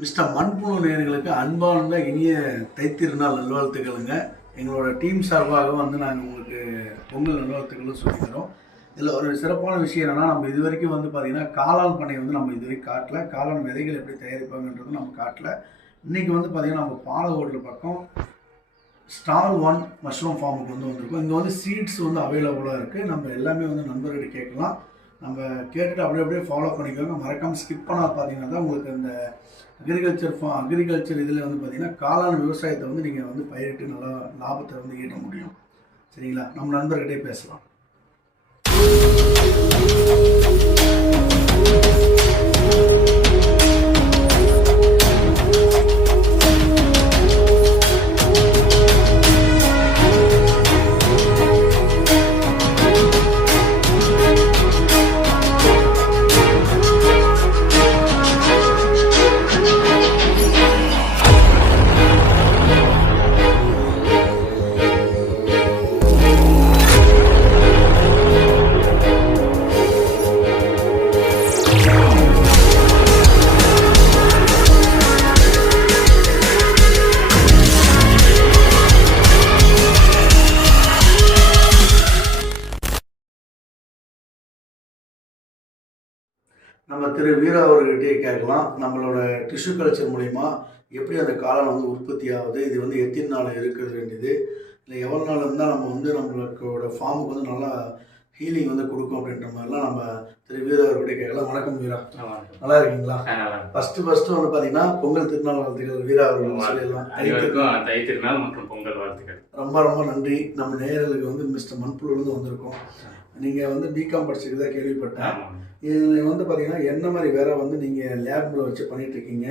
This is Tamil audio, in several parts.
மிஸ்டர் மண்புழு நேர்களுக்கு அன்பான இனிய தைத்திருநாள் நல்வாழ்த்துக்களுங்க. எங்களோட டீம் சார்பாக வந்து நாங்கள் உங்களுக்கு பொங்கல் நல்வாழ்த்துக்களும் சொல்லிக்கிறோம். இதில் ஒரு சிறப்பான விஷயம் என்னென்னா நம்ம இது வரைக்கும் வந்து பார்த்திங்கன்னா காளான் பண்ணை வந்து நம்ம இது வரைக்கும் காட்டல. காளான் விதைகள் எப்படி தயாரிப்பாங்கன்றது நம்ம காட்டல. இன்றைக்கி வந்து பார்த்திங்கன்னா நம்ம பாலக்கோடு பக்கம் ஸ்டார் ஒன் மஷ்ரூம் ஃபார்முக்கு வந்து வந்திருக்கோம். இங்கே வந்து சீட்ஸ் வந்து அவைலபிளாக இருக்குது நம்ம எல்லாமே வந்து நண்பர்கிட்ட கேட்கலாம். நம்ம கேட்டுட்டு அப்படியே அப்படியே ஃபாலோ பண்ணிக்கோங்க. மறக்காமல் ஸ்கிப் பண்ணாத பார்த்தீங்கன்னா தான் உங்களுக்கு இந்த அக்ரிகல்ச்சர் ஃபா அக்ரிகல்ச்சர் இதில் வந்து பார்த்தீங்கன்னா காளான் விவசாயத்தை வந்து நீங்கள் வந்து பயிரிட்டு நல்லா லாபத்தை வந்து ஈட்ட முடியும். சரிங்களா? நம்ம நண்பர்கிட்டே பேசலாம். நம்ம திரு வீரா அவர்கிட்டயே கேட்கலாம். நம்மளோட டிஷ்யூ கல்ச்சர் மூலிமா எப்படி அந்த காளான் வந்து உற்பத்தி ஆகுது இது வந்து எத்தனை நாள் இருக்கிறது வேண்டியது இல்லை எவ்வளோ நாள் இருந்தால் நம்ம வந்து நம்மளுக்கோட ஃபார்முக்கு வந்து நல்லா ஹீலிங் வந்து கொடுக்கும் அப்படின்ற மாதிரிலாம் நம்ம திரு வீரா அவர்கிட்ட கேட்கலாம். வணக்கம் வீரா. நல்லா இருக்கீங்களா? ஃபர்ஸ்ட் ஃபர்ஸ்ட் வந்து பார்த்தீங்கன்னா பொங்கல் திருநாள் வாழ்த்துக்கள் வீரா அவர்கள் சொல்லிடலாம். தை திருநாள் மற்றும் பொங்கல் வாழ்த்துக்கள். ரொம்ப ரொம்ப நன்றி. நம்ம நேயர்களுக்கு வந்து மிஸ்டர் மண்புழுலேருந்து வந்திருக்கோம். நீங்கள் வந்து பிகாம் படிச்சிருக்கதா கேள்விப்பட்டேன். இதில் வந்து பார்த்தீங்கன்னா என்ன மாதிரி வேலை வந்து நீங்கள் லேபில் வச்சு பண்ணிட்டு இருக்கீங்க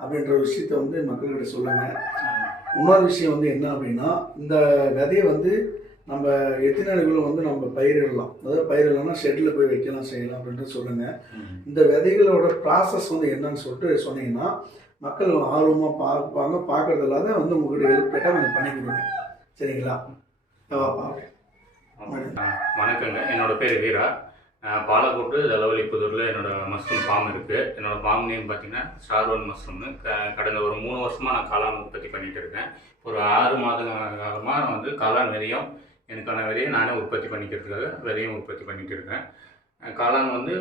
அப்படின்ற ஒரு விஷயத்த வந்து மக்கள்கிட்ட சொல்லுங்கள் இன்னொரு விஷயம் வந்து என்ன அப்படின்னா இந்த விதையை வந்து நம்ம எத்தனை நாளுக்குள்ள வந்து நம்ம பயிரிடலாம். அதாவது பயிரிடலாம்னா ஷெட்டில் போய் வைக்கலாம் செய்யலாம் அப்படின்ட்டு சொல்லுங்கள் இந்த விதைகளோட ப்ராசஸ் வந்து என்னன்னு சொல்லிட்டு சொன்னீங்கன்னா மக்கள் ஆர்வமாக பார்ப்பாங்க. பார்க்கறது இல்லாத வந்து உங்கள்கிட்ட ஹெல்ப் கேட்டால் கொஞ்சம் பண்ணி கொடுங்க. சரிங்களா? வாப்பா ஆ, வணக்கங்க. என்னோட பேர் வீரா. பாலக்கோட்டு தலவலிப்புதூரில் என்னோட மஷ்ரூம் ஃபார்ம் இருக்குது என்னோட ஃபார்ம் நேம் பார்த்தீங்கன்னா ஸ்டார் ஒன் மஷ்ரூம்னு. க கடந்த ஒரு மூணு வருஷமாக நான் காளான் உற்பத்தி பண்ணிட்டு இருக்கேன். ஒரு ஆறு மாத காலமாக வந்து காளான் விதையும் எனக்கான விதையை நானே உற்பத்தி பண்ணிக்கிறதுக்காக விதையும் உற்பத்தி பண்ணிட்டு இருக்கேன். காளான் வந்து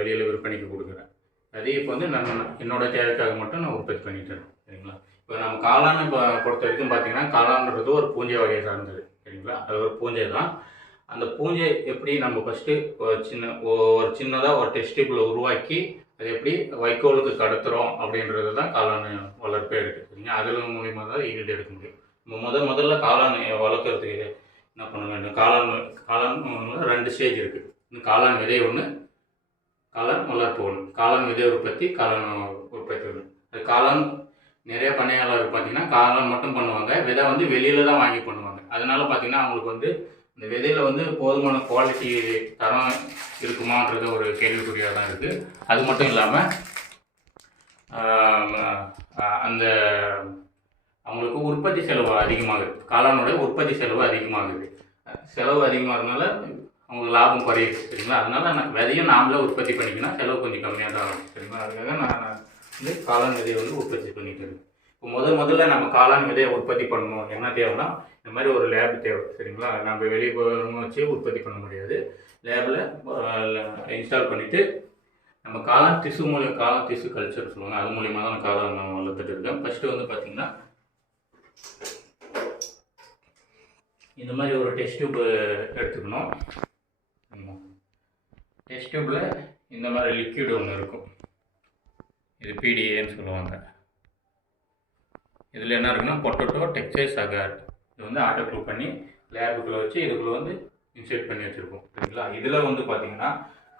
வெளியில் விற்பனைக்கு கொடுக்குறேன். விதையை இப்போ வந்து நான் என்னோட தேவைக்காக மட்டும் நான் உற்பத்தி பண்ணிட்டு இருக்கேன். சரிங்களா? இப்போ நம்ம காளான் இப்போ பொறுத்த வரைக்கும் பார்த்தீங்கன்னா காளான்றது ஒரு பூஞ்சை வகையை சார்ந்தது சரிங்களா? அது ஒரு பூஞ்சை தான். அந்த பூஞ்சை எப்படி நம்ம ஃபஸ்ட்டு ஒரு சின்ன ஒரு சின்னதாக ஒரு டெஸ்டிபிளை உருவாக்கி அது எப்படி வைக்கோலுக்கு கடத்துகிறோம் அப்படின்றது தான் காளான் வளர்ப்பே இருக்குது சரிங்களா? அதில் மூலியமாக தான் ஈல்டு எடுக்க முடியும். நம்ம முத முதல்ல காளான் வளர்க்குறதுக்கு என்ன பண்ண வேண்டும்? காளான் காளான் வந்து ரெண்டு ஸ்டேஜ் இருக்குது இன்னும் காளான் விதை ஒன்று காளான் வளர்ப்பு ஒன்று காளான் விதை உற்பத்தி காளான் உற்பத்தி ஒன்று அது காளான் நிறைய பண்ணையாளர் பார்த்தீங்கன்னா காளான் மட்டும் பண்ணுவாங்க விதை வந்து வெளியில தான் வாங்கி பண்ணுவாங்க. அதனால பார்த்தீங்கன்னா அவங்களுக்கு வந்து இந்த விதையில வந்து போதுமான குவாலிட்டி தரம் இருக்குமான்றது ஒரு கேள்விக்குறியாக தான் இருக்குது அது மட்டும் இல்லாமல் அந்த அவங்களுக்கு உற்பத்தி செலவு அதிகமாகுது. காளானுடைய உற்பத்தி செலவு அதிகமாகுது. செலவு அதிகமாகிறதுனால அவங்களுக்கு லாபம் குறையுது சரிங்களா? அதனால நான் விதையும் நாமளே உற்பத்தி பண்ணிக்கணும் செலவு கொஞ்சம் கம்மியாக தான் ஆகும் சரிங்களா? அதுக்காக நான் வந்து காளான் விதையை வந்து உற்பத்தி பண்ணிட்டு இருக்கு. இப்போ முத முதல்ல நம்ம காளான் விதையை உற்பத்தி பண்ணணும். என்ன தேவைன்னா இந்த மாதிரி ஒரு லேப் தேவை சரிங்களா? நம்ம வெளியே போகணும் வச்சு உற்பத்தி பண்ண முடியாது. லேபில் இன்ஸ்டால் பண்ணிவிட்டு நம்ம காளான் திசு மூலியம் காளான் திசு கல்ச்சர் சொல்லுவாங்க. அது மூலியமாக தான் நான் காளான் நான் வளர்த்துட்டு இருக்கேன். ஃபஸ்ட்டு வந்து பார்த்திங்கன்னா இந்த மாதிரி ஒரு டெஸ்ட் டியூப் எடுத்துக்கணும். டெஸ்ட் டியூப்பில் இந்த மாதிரி லிக்யூட் ஒன்று இருக்கும். பிடிஏன்னு சொல்லுவாங்க. இதில் என்ன இருக்குன்னா பொட்டோட்டோ டெக்ஸ்டைல்ஸ் அகார் இது வந்து ஆட்டோ க்ளூ பண்ணி லேபுக்குள்ளே வச்சு இதுக்குள்ளே வந்து இன்செர்ட் பண்ணி வச்சுருக்கோம் சரிங்களா இதில் வந்து பார்த்தீங்கன்னா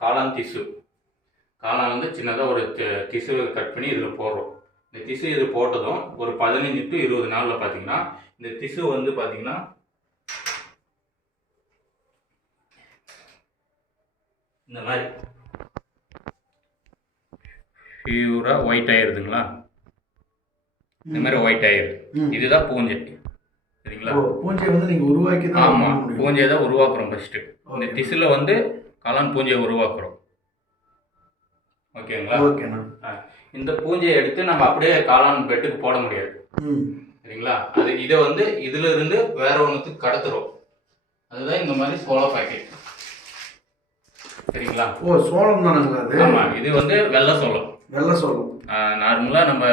காளான் திசு. காளான் வந்து சின்னதாக ஒரு திசுவை கட் பண்ணி இதில் போடுறோம். இந்த திசு இது போட்டதும் ஒரு பதினஞ்சு டு இருபது நாளில் பார்த்தீங்கன்னா இந்த திசு வந்து பார்த்தீங்கன்னா இந்த மாதிரி பியூராக ஒயிட் ஆயிருதுங்களா? இந்த மாதிரி ஒயிட் ஆயிருது ம். இதுதான் பூஞ்சை. சரிங்களா? பூஞ்சை வந்து நீங்கள் உருவாக்கி தான் ஆமா பண்ண முடியும். பூஞ்சையை தான் உருவாக்குறோம் ஃபர்ஸ்ட் இந்த. திசுல வந்து காளான் பூஞ்சையை உருவாக்குறோம். ஓகேங்களா? ஓகேண்ணா இந்த பூஞ்சையை எடுத்து நம்ம அப்படியே காளான் பெட்டுக்கு போட முடியாது. சரிங்களா? அது இதை வந்து இதுல இருந்து வேற ஒன்றுத்துக்கு கடத்துறோம். அதுதான் இந்த மாதிரி சோள பாக்கெட் சரிங்களா? ஓ சோளம் தானுங்களா அது? ஆமா இது வந்து வெள்ளை சோளம். வெள்ளை சோளம். நார்மலாக நம்ம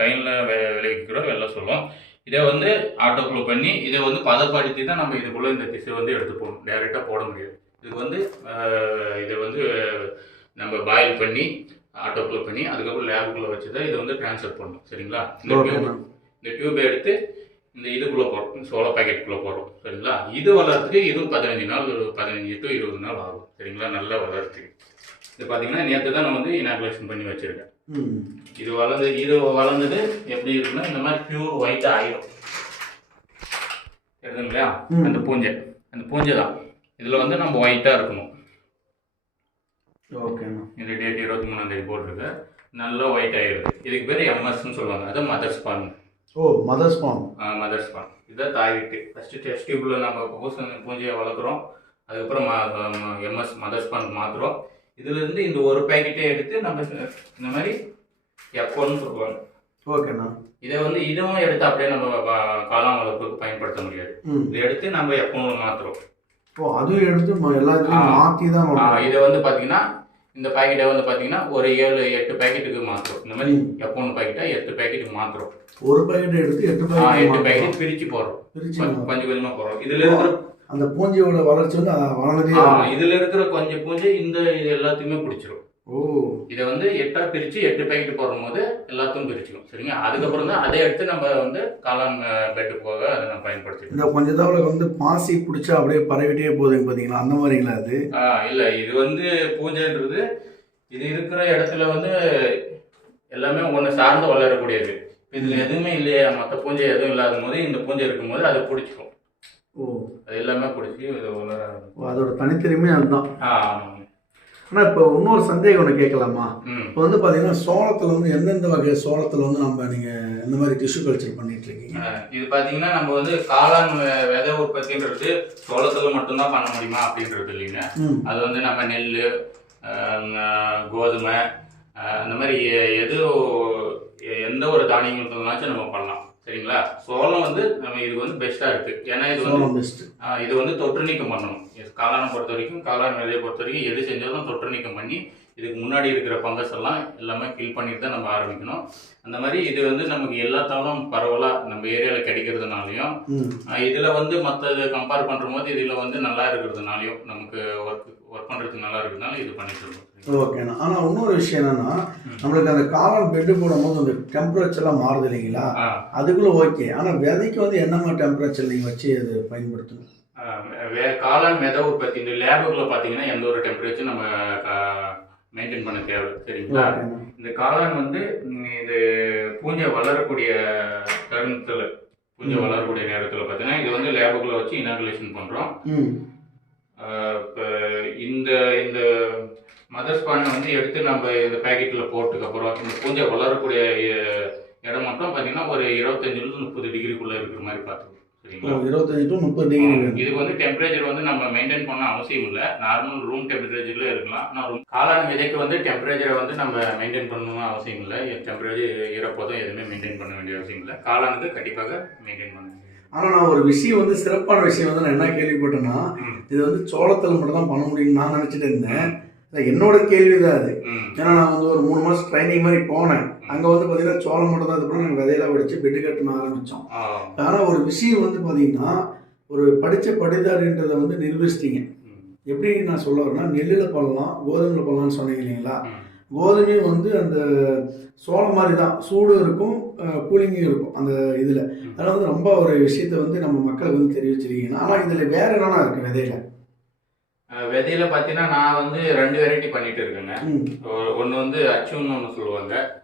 கையில் விளைவிக்கிறோம் வெள்ளை சோளம். இதை வந்து ஆட்டோக்குள்ள பண்ணி இதை வந்து பதப்படுத்தி தான் நம்ம இதுக்குள்ள இந்த திசை வந்து எடுத்து போகணும். டைரெக்டாக போட முடியாது. இது வந்து இதை வந்து நம்ம பாயில் பண்ணி ஆட்டோக்குள்ள பண்ணி அதுக்கப்புறம் லேபுக்குள்ள வச்சு தான் இதை வந்து ட்ரான்ஸ்ஃபர் பண்ணணும். சரிங்களா? இந்த டியூப் இந்த டியூபை எடுத்து இந்த இதுக்குள்ளே போடுறோம். சோள பாக்கெட்டுக்குள்ளே போடுறோம். சரிங்களா? இது வளர்றதுக்கு இதுவும் பதினஞ்சு நாள் ஒரு பதினஞ்சு டு இருபது நாள் ஆகும். சரிங்களா? நல்லா வளர்றதுக்கு இது பார்த்தீங்கன்னா நேற்று தான் நான் வந்து இனாகுலேஷன் பண்ணி வச்சுருக்கேன். இது வளர்ந்து இது வளர்ந்தது எப்படி இருக்குன்னா இந்த மாதிரி பியூர் ஒயிட் ஆயிடும் தெரியுதுங்களா. அந்த பூஞ்சை. அந்த பூஞ்சை தான். இதில் வந்து நம்ம ஒயிட்டாக இருக்கணும். ஓகேண்ணா இது டேட் இருபத்தி மூணாம் தேதி போட்டிருக்கு. நல்லா ஒயிட் ஆயிடுது இதுக்கு பேர் எம்எஸ்ன்னு சொல்லுவாங்க. அது மதர் ஸ்பான் ஓ மதர்ஸ் ஃபார்ம் மதர் ஸ்பான் இதுதான் தாய் வீட்டு. ஃபஸ்ட்டு டெஸ்ட் டியூப்பில் நம்ம பூச பூஞ்சையை வளர்க்குறோம். அதுக்கப்புறம் எம்எஸ் மதர் ஸ்பான் மாற்றுறோம் இதுலேருந்து இந்த ஒரு பேக்கெட்டே எடுத்து நம்ம இந்த மாதிரி எப்போன்னு சொல்லுவாங்க ஓகேண்ணா இதை வந்து இதுவும் எடுத்து அப்படியே நம்ம காளான் வளர்ப்புக்கு பயன்படுத்த முடியாது இதை எடுத்து நம்ம எப்பவும் மாத்துறோம் ஓ அதுவும் எடுத்து எல்லாத்தையும். மாற்றி தான். இதை வந்து பார்த்தீங்கன்னா இந்த பாக்கெட்டை வந்து பார்த்தீங்கன்னா ஒரு ஏழு எட்டு பேக்கெட்டுக்கு மாத்துறோம் இந்த மாதிரி ம். எப்பவும் பாக்கெட்டை எட்டு பேக்கெட்டுக்கு மாத்துறோம் ஒரு பாக்கெட் எடுத்து எட்டு எட்டு பாக்கெட் பிரிச்சு போடுறோம் கொஞ்சம் கொஞ்சம் கொஞ்சமா போடுறோம் இதுல இருக்கிற அந்த பூஞ்சையோட வளர்ச்சி வந்து வளர்ந்ததே இருக்கும். இதுல இருக்கிற கொஞ்சம் பூஞ்சை இந்த இது எல்லாத்தையுமே பிடிச்சிரும். ஓ. இதை வந்து எட்டா பிரிச்சு எட்டு பேக்கெட் போடும்போது எல்லாத்தையும் பிரிச்சுக்கும் சரிங்க அதுக்கப்புறம் தான் அதை எடுத்து நம்ம வந்து காளான் பெட்டு போக அதை நம்ம பயன்படுத்திக்கணும் இந்த கொஞ்ச தவிர வந்து பாசி பிடிச்சா அப்படியே பரவிட்டே போகுதுங்க பார்த்தீங்களா அந்த மாதிரிங்களா அது? இல்ல இது வந்து பூஜைன்றது இது இருக்கிற இடத்துல வந்து எல்லாமே ஒன்று சார்ந்து வளரக்கூடியது. இதுல எதுவுமே இல்லையா மற்ற பூஞ்சை எதுவும் இல்லாத போது இந்த பூஞ்சை இருக்கும்போது அதை பிடிச்சிக்கும். ஓ. அது எல்லாமே பிடிச்சி ஆரம்பிக்கும். ஓ, அதோட தனித்திறமே அதுதான். ஆனால் இப்போ இன்னொரு சந்தேகம் ஒன்று கேட்கலாமா? இப்போ வந்து பார்த்தீங்கன்னா சோளத்தில் வந்து எந்தெந்த வகை சோளத்தில் வந்து நம்ம நீங்கள் இந்த மாதிரி டிஷ்யூ கல்ச்சர் பண்ணிட்டு இருக்கீங்க? இது பாத்தீங்கன்னா நம்ம வந்து காளான் விதை உற்பத்தின்றது சோளத்துல மட்டும்தான் பண்ண முடியுமா அப்படின்றது இல்லைங்க. அது வந்து நம்ம நெல் கோதுமை அந்த மாதிரி எது எந்த ஒரு தானியங்களுக்குனாச்சும் நம்ம பண்ணலாம். சரிங்களா? சோளம் வந்து நம்ம இதுக்கு வந்து பெஸ்ட்டாக இருக்குது ஏன்னா இது வந்து ஆஹ் இது வந்து தொற்று நீக்கம் பண்ணணும். இது காளானை பொறுத்த வரைக்கும் காளான் விதையை பொறுத்த வரைக்கும் எது செஞ்சாலும் தொற்று நீக்கம் பண்ணி இதுக்கு முன்னாடி இருக்கிற பங்கஸ் எல்லாம் எல்லாமே கில் பண்ணிட்டு தான் நம்ம ஆரம்பிக்கணும். அந்த மாதிரி இது வந்து நமக்கு எல்லாத்தாலும் பரவலாக நம்ம ஏரியாவில் கிடைக்கிறதுனாலையும் இதுல வந்து மற்றது கம்பேர் பண்ணும்போது இதுல வந்து நல்லா இருக்கிறதுனாலையும் நமக்கு ஒர்க் ஒர்க் பண்றதுக்கு நல்லா இருக்கிறதுனால இது பண்ணிட்டு இருக்கோம். ஓகேண்ணா ஆனால் இன்னொரு விஷயம் என்னன்னா. நம்மளுக்கு அந்த காளான் பெட்டு போடும்போது அந்த டெம்பரேச்சர்லாம் மாறுது இல்லைங்களா? அதுக்குள்ள ஓகே ஆனால் விதைக்கு வந்து என்ன மாதிரி டெம்பரேச்சர் நீங்கள் வச்சு அது பயன்படுத்தணும்? காளான் மெத உற்பத்தி இந்த லேபுக்குள்ள பாத்தீங்கன்னா எந்த ஒரு டெம்பரேச்சர் நம்ம மெயின்டைன் பண்ண தேவை சரிங்களா? இந்த காளான் வந்து இது பூஞ்சை வளரக்கூடிய தருணத்துல பூஞ்சை. வளரக்கூடிய நேரத்துல பாத்தீங்கன்னா இது வந்து லேபுக்குள்ள வச்சு இனாகுலேஷன் பண்றோம். ம். ஆஹ் இப்ப இந்த இந்த மதர் ஸ்பானை வந்து எடுத்து நம்ம இந்த பேக்கெட்டில் போட்டதுக்கு அப்புறம் இந்த பூஞ்சை வளரக்கூடிய இடம் மட்டும் பார்த்தீங்கன்னா ஒரு இருபத்தஞ்சிலிருந்து முப்பது டிகிரிக்குள்ள இருக்கிற மாதிரி பார்த்துக்கணும். இருபத்தஞ்சி டு முப்பது டிகிரி இதுக்கு வந்து டெம்பரேச்சர் வந்து நம்ம மெயின்டைன் பண்ண அவசியம் இல்லை. நார்மல் ரூம் டெம்பரேச்சர்ல இருக்கலாம். ஆனால் ரூம் காளான் விதைக்கு வந்து டெம்பரேச்சரை வந்து நம்ம மெயின்டைன் பண்ணணும்னு அவசியம் இல்லை. டெம்பரேச்சர் ஈரப்பதம் எதுவுமே மெயின்டைன் பண்ண வேண்டிய அவசியம் இல்லை. காளானுக்கு கண்டிப்பாக மெயின்டைன் பண்ண வேண்டிய ஆனால் நான் ஒரு விஷயம் வந்து சிறப்பான விஷயம் வந்து நான் என்ன கேள்விப்பட்டேன்னா. இது வந்து சோளத்தில் மட்டும் தான் பண்ண முடியும்னு நான் நினச்சிட்டு இருந்தேன். என்னோட கேள்வி தான் அது. ஏன்னா நான் வந்து ஒரு மூணு மாதம் ட்ரைனிங் மாதிரி போனேன். அங்கே வந்து பார்த்தீங்கன்னா சோளம் மட்டும் தான் இது பண்ணி நாங்கள் விதையெல்லாம் வெடிச்சு பெட்டு கட்டணும் ஆரம்பித்தோம் ஆனால் ஒரு விஷயம் வந்து பார்த்தீங்கன்னா ஒரு படித்த படிதாரின்றதை வந்து நிரூபிச்சிட்டீங்க. எப்படி நான் சொல்ல வரேன்னா நெல்லில் பண்ணலாம் கோதுமையில் பண்ணலாம்னு சொன்னீங்க இல்லைங்களா? கோதுமையும் வந்து அந்த சோளம் மாதிரி தான். சூடு இருக்கும் கூலிங்கும் இருக்கும் அந்த இதில். அதனால் வந்து ரொம்ப ஒரு விஷயத்தை வந்து நம்ம மக்களுக்கு வந்து தெரிவிச்சிருக்கீங்க. ஆனால் இதில் வேற என்னென்ன இருக்குது விதையில? விதையில பார்த்தீங்கன்னா நான் வந்து ரெண்டு வெரைட்டி பண்ணிட்டு இருக்கேங்க. ஒன்று வந்து அச்சுன்னு ஒன்று சொல்லுவாங்க.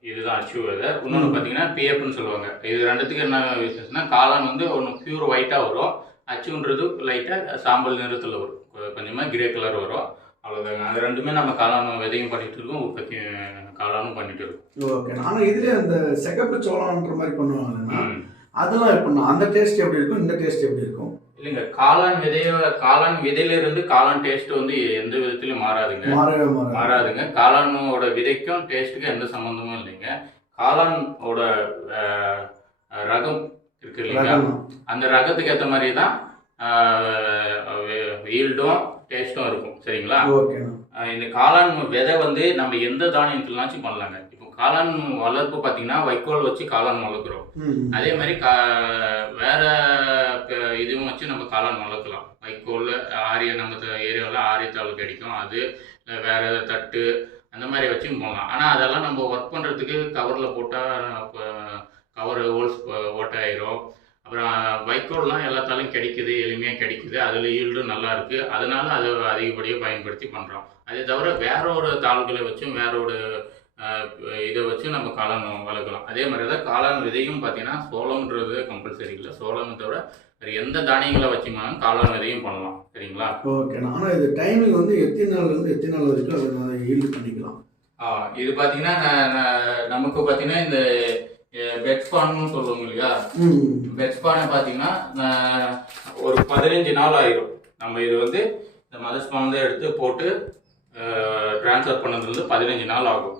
இதுதான் அச்சு விதை. இன்னொன்று. பார்த்தீங்கன்னா பிஎஃப்னு சொல்லுவாங்க. இது ரெண்டுத்துக்கு என்ன விசேஷம்னா காளான் வந்து ஒன்று பியூர் ஒயிட்டாக வரும். அச்சுன்றது லைட்டாக சாம்பல் நிறத்தில் வரும். கொ- கொஞ்சமா கிரே கலர் வரும். அவ்வளோதாங்க அது ரெண்டுமே நம்ம காளான் விதையும் பண்ணிட்டு இருக்கோம் உற்பத்தி காளானும் பண்ணிட்டு இருக்கோம். ஓகே ஆனால் இதுலேயே அந்த செகப்பு சோளம்ன்ற மாதிரி பண்ணுவாங்கண்ணா. ம். அதெல்லாம் எப்படின்னா அந்த டேஸ்ட் எப்படி இருக்கும்? இந்த டேஸ்ட் எப்படி இருக்கும்? இல்லைங்க காளான் விதைய காளான் விதையில இருந்து காளான் டேஸ்ட் வந்து எந்த விதத்திலும் மாறாதுங்க. மாறாதுங்க. காளானோட விதைக்கும் டேஸ்ட்டுக்கும் எந்த சம்மந்தமும் இல்லைங்க. காளானோட ரகம் இருக்கு இல்லைங்களா. அந்த ரகத்துக்கு ஏற்ற மாதிரி தான் ஈல்டும் டேஸ்ட்டும் இருக்கும். சரிங்களா? இந்த காளான் விதை வந்து நம்ம எந்த தானியத்துலனாச்சும் பண்ணலாங்க. காளான் வளர்ப்பு பார்த்தீங்கன்னா வைக்கோல் வச்சு காளான் வளர்க்குறோம். அதே மாதிரி கா வேற இதுவும் வச்சு நம்ம காளான் வளர்க்கலாம். வைக்கோல் ஆரிய நம்ம ஏரியாவில் ஆரியத்தாள் கிடைக்கும். அது வேற தட்டு அந்த மாதிரி வச்சும் போகலாம். ஆனால் அதெல்லாம் நம்ம ஒர்க் பண்ணுறதுக்கு கவரில் போட்டால் கவர் ஹோல்ஸ் ஓட்டாயிரும். அப்புறம் வைக்கோல்லாம் எல்லாத்தாலும் கிடைக்குது எளிமையாக கிடைக்குது. அதில் ஈல்டும் நல்லா இருக்குது அதனால அதை அதிகப்படியாக பயன்படுத்தி பண்ணுறோம் அதே தவிர வேற ஒரு தாள்களை வச்சும் வேற ஒரு இதை வச்சு நம்ம காளான் வளர்க்கலாம். அதே மாதிரி தான் காளான் விதையும் பார்த்தீங்கன்னா சோளம்ன்றது கம்பல்சரி இல்லை. சோளம் தவிர வேறு எந்த தானியங்களை வச்சுமாலும் காளான் விதையும் பண்ணலாம். சரிங்களா? ஓகேண்ணா ஆனால் இது டைமிங் வந்து எத்தனை நாள்லேருந்து எத்தனை நாள் வரைக்கும் அதை ஈல்டு பண்ணிக்கலாம்? ஆ, இது பார்த்தீங்கன்னா நமக்கு பார்த்தீங்கன்னா இந்த பெட்ஸ்பான்னு சொல்லுவோம் இல்லையா? ம் பெட்ஸ்பானை பார்த்தீங்கன்னா ஒரு பதினஞ்சு நாள் ஆயிரும். நம்ம இது வந்து இந்த மதஸ்பான் தான் எடுத்து போட்டு ட்ரான்ஸ்ஃபர் பண்ணதுலேருந்து பதினஞ்சு நாள் ஆகும்.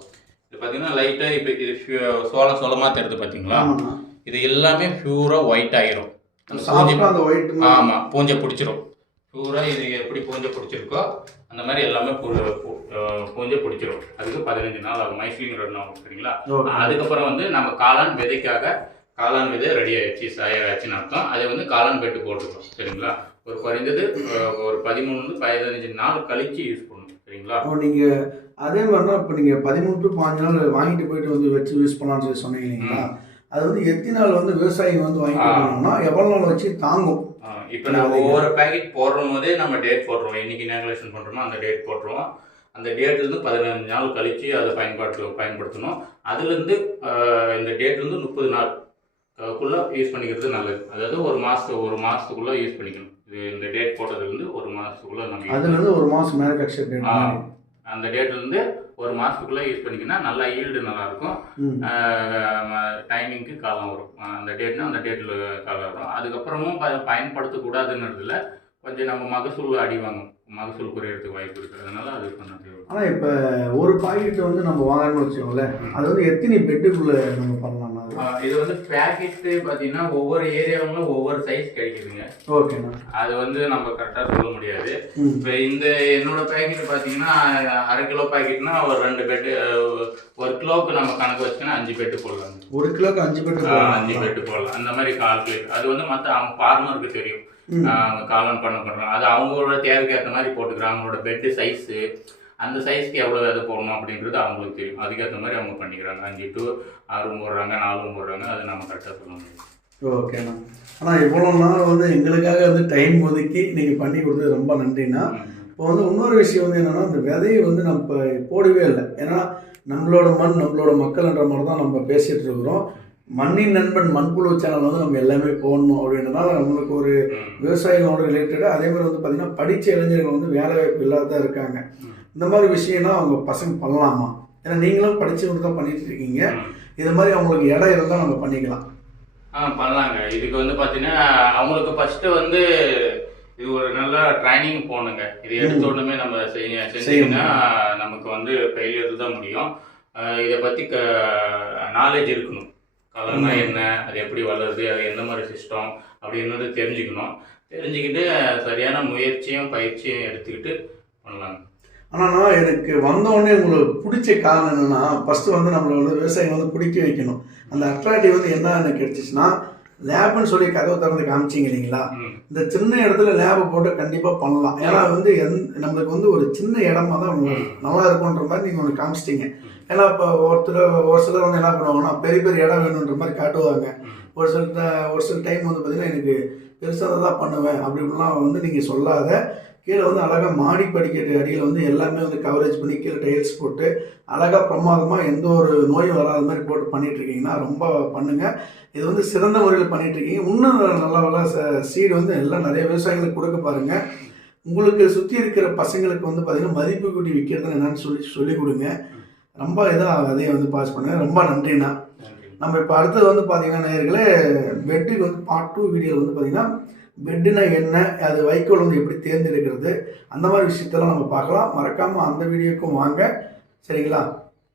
பார்த்தீங்கன்னா லைட்டாக இப்போ இது சோளம் சோளமாக தெரியுது பார்த்தீங்களா இது எல்லாமே பியூராக ஒயிட் ஆயிரும். ஆமாம் பூஞ்சை பிடிச்சிரும். பியூராக இது எப்படி பூஞ்சை பிடிச்சிருக்கோ அந்த மாதிரி எல்லாமே பூஞ்சை பிடிச்சிரும். அதுக்கு பதினஞ்சு நாள் ஆகும். மைஸ்லிங் ரெண்டு நாள் சரிங்களா? அதுக்கப்புறம் வந்து நம்ம காளான் விதைக்காக காளான் விதை ரெடி ஆயிடுச்சு சாயாச்சுன்னு அர்த்தம். அதை வந்து காளான் பெட்டு போட்டுக்கணும் சரிங்களா? ஒரு குறைந்தது ஒரு பதிமூணுலேருந்து பதினஞ்சு நாள் கழிச்சு யூஸ் பண்ணணும் சரிங்களா? நீங்கள் அதே மாதிரி தான் இப்போ நீங்கள் பதிமூணு டு பாஞ்சு நாள் வாங்கிட்டு போயிட்டு வந்து வச்சு யூஸ் பண்ணலாம்னு சொல்லி சொன்னீங்க இல்லைங்களா? அது வந்து எத்தனை நாள் வந்து விவசாயிங்க வந்து வாங்கிட்டு. போனாங்கன்னா எவ்வளோ நாள் வச்சு தாங்கும். இப்போ நம்ம ஒவ்வொரு பேக்கெட் போடுற போதே நம்ம டேட் போட்டுருவோம். என்னைக்கு இனாகுலேஷன் பண்ணுறோமோ அந்த டேட் போட்டுருவோம். அந்த டேட்லேருந்து பதினஞ்சு நாள் கழிச்சு அதை பயன்படுத்த பயன்படுத்தணும். அதுலேருந்து இந்த டேட்லேருந்து முப்பது நாள் அஹ், குள்ள யூஸ் பண்ணிக்கிறது நல்லது. அதாவது ஒரு மாதம் ஒரு மாதத்துக்குள்ளே யூஸ் பண்ணிக்கணும். இது இந்த டேட் போட்டதுலேருந்து ஒரு மாதத்துக்குள்ளே நம்ம அதுலேருந்து ஒரு மாதம் மேனுஃபேக்சர். அந்த டேட்லேருந்து ஒரு மாதத்துக்குள்ளே யூஸ் பண்ணிக்கினா நல்லா ஈல்டு நல்லாயிருக்கும். டைமிங்க்கு காலம் வரும். அந்த டேட்னா அந்த டேட்டில் காலம் வரும். அதுக்கப்புறமும் ப பயன்படுத்தக்கூடாதுன்றதுல கொஞ்சம் நம்ம மகசூல் அடி வாங்கும். மகசூல் குறையறதுக்கு வாய்ப்பு இருக்குது அதனால அது பண்ணது ஆனால் இப்போ ஒரு பாக்கெட் வந்து நம்ம வாங்கணும்னு வச்சுக்கோங்களேன் அது வந்து எத்தனை பெட்டுக்குள்ளே நம்ம அஹ் இது வந்து பேக்கெட்டு பார்த்தீங்கன்னா ஒவ்வொரு ஏரியாவிலும் ஒவ்வொரு சைஸ் கிடைக்குதுங்க. ஓகேண்ணா அது வந்து நம்ம கரெக்டாக சொல்ல முடியாது. இப்போ இந்த என்னோட பேக்கெட் பார்த்தீங்கன்னா அரை கிலோ பேக்கெட்னா ஒரு ரெண்டு பெட்டு ஒரு கிலோவுக்கு நம்ம கணக்கு வச்சுன்னா அஞ்சு பெட்டு போடலாம். ஒரு கிலோக்கு அஞ்சு பெட்டு அஞ்சு பெட்டு போடலாம். அந்த மாதிரி கால்குலேட் அது வந்து மற்ற அவங்க ஃபார்மருக்கு தெரியும். காலம் பண்ண பண்றாங்க அது அவங்களோட தேவைக்கு ஏற்ற மாதிரி போட்டுக்கிறாங்க. அவங்களோட பெட்டு சைஸு அந்த சைஸ்க்கு எவ்வளோ விதை போடணும் அப்படின்றது அவங்களுக்கு தெரியும். அதுக்கேற்ற மாதிரி அவங்க பண்ணிக்கிறாங்க. அஞ்சு டு ஆறும் போடுறாங்க நாலும் போடுறாங்க. அது நம்ம கரெக்டாக சொல்ல முடியும். ஓகேண்ணா ஆனால் இவ்வளோ நாள் வந்து எங்களுக்காக வந்து டைம் ஒதுக்கி நீங்கள் பண்ணி கொடுத்தது ரொம்ப நன்றிண்ணா. இப்போ வந்து இன்னொரு விஷயம் வந்து என்னன்னா இந்த விதையை வந்து நம்ம போடவே இல்லை. ஏன்னா நம்மளோட மண் நம்மளோட மக்கள்ன்ற மாதிரி தான் நம்ம பேசிட்டு இருக்கிறோம். மண்ணின் நண்பன் மண்புழு சேனல் வந்து நம்ம எல்லாமே போடணும் அப்படின்றனால நம்மளுக்கு ஒரு. விவசாயிகளோட ரிலேட்டடாக அதே மாதிரி வந்து பார்த்தீங்கன்னா படித்த இளைஞர்கள் வந்து வேலை வாய்ப்பு இல்லாத இருக்காங்க. இந்த மாதிரி விஷயம்னா அவங்க பசங்க பண்ணலாமா? ஏன்னா நீங்களும் படிச்சவங்க தான் பண்ணிட்டு இருக்கீங்க. இது மாதிரி அவங்களுக்கு இடம் இருந்தால் நம்ம பண்ணிக்கலாம். ஆ பண்ணலாங்க. இதுக்கு வந்து பார்த்தீங்கன்னா அவங்களுக்கு ஃபஸ்ட்டு வந்து இது ஒரு நல்ல ட்ரைனிங் போகணுங்க. இது எடுத்த உடனே நம்ம செய்ய செஞ்சீங்கன்னா நமக்கு வந்து ஃபெயிலியர் தான் முடியும். இதை பற்றி க நாலேஜ் இருக்கணும். கலர்னா என்ன? அது எப்படி வளருது? அது எந்த மாதிரி சிஸ்டம் அப்படின்றது தெரிஞ்சுக்கணும். தெரிஞ்சுக்கிட்டு சரியான முயற்சியும் பயிற்சியும் எடுத்துக்கிட்டு பண்ணலாங்க. ஆனால் எனக்கு வந்தோடனே உங்களுக்கு பிடிச்ச காரணம் என்னன்னா ஃபஸ்ட்டு வந்து நம்மளை வந்து விவசாயம் வந்து பிடிக்க வைக்கணும். அந்த அட்ராக்டிவ் வந்து என்ன எனக்கு கிடைச்சிச்சுன்னா லேப்னு சொல்லி கதவை திறந்து காமிச்சிங்க இல்லைங்களா? இந்த சின்ன இடத்துல லேபை போட்டு கண்டிப்பாக பண்ணலாம். ஏன்னா வந்து எந் நம்மளுக்கு வந்து ஒரு சின்ன இடமா தான். நல்லா இருக்குன்ற மாதிரி நீங்கள் ஒன்று காமிச்சிட்டீங்க. ஏன்னா இப்போ ஒருத்தர் ஒரு சிலர் வந்து என்ன பண்ணுவாங்கன்னா பெரிய பெரிய இடம் வேணுன்ற மாதிரி காட்டுவாங்க. ஒரு சில ட- ஒரு சில டைம் வந்து பார்த்தீங்கன்னா எனக்கு பெருசாக தான் பண்ணுவேன். அப்படி இப்படிலாம் வந்து நீங்கள் சொல்லாத. கீழே வந்து அழகாக மாடி படிக்கட்டு அடியில் வந்து எல்லாமே வந்து கவரேஜ் பண்ணி கீழே டைல்ஸ் போட்டு அழகாக பிரமாதமாக எந்த ஒரு நோயும் வராத மாதிரி போட்டு பண்ணிட்டு இருக்கீங்கன்னா ரொம்ப பண்ணுங்க. இது வந்து சிறந்த முறையில் பண்ணிட்டு இருக்கீங்க இன்னும் நல்ல நல்ல சீடு வந்து எல்லாம் நிறைய விவசாயிகளுக்கு கொடுக்க பாருங்க. உங்களுக்கு சுற்றி இருக்கிற பசங்களுக்கு வந்து பார்த்தீங்கன்னா மதிப்பு கூட்டி விற்கிறது என்னன்னு சொல்லி சொல்லி கொடுங்க. ரொம்ப இதாக அதையும் வந்து பாஸ் பண்ணுங்க. ரொம்ப நன்றிண்ணா. நன்றி. நம்ம இப்போ அடுத்தது வந்து பார்த்தீங்கன்னா நேயர்களே பெட்டுக்கு வந்து பார்ட் டூ வீடியோ வந்து பார்த்தீங்கன்னா பெட்டுனா என்ன அது வைக்கோல் வந்து எப்படி தேர்ந்தெடுக்கிறது அந்த மாதிரி விஷயத்தெல்லாம் நம்ம பார்க்கலாம். மறக்காமல் அந்த வீடியோக்கும் வாங்க. சரிங்களா?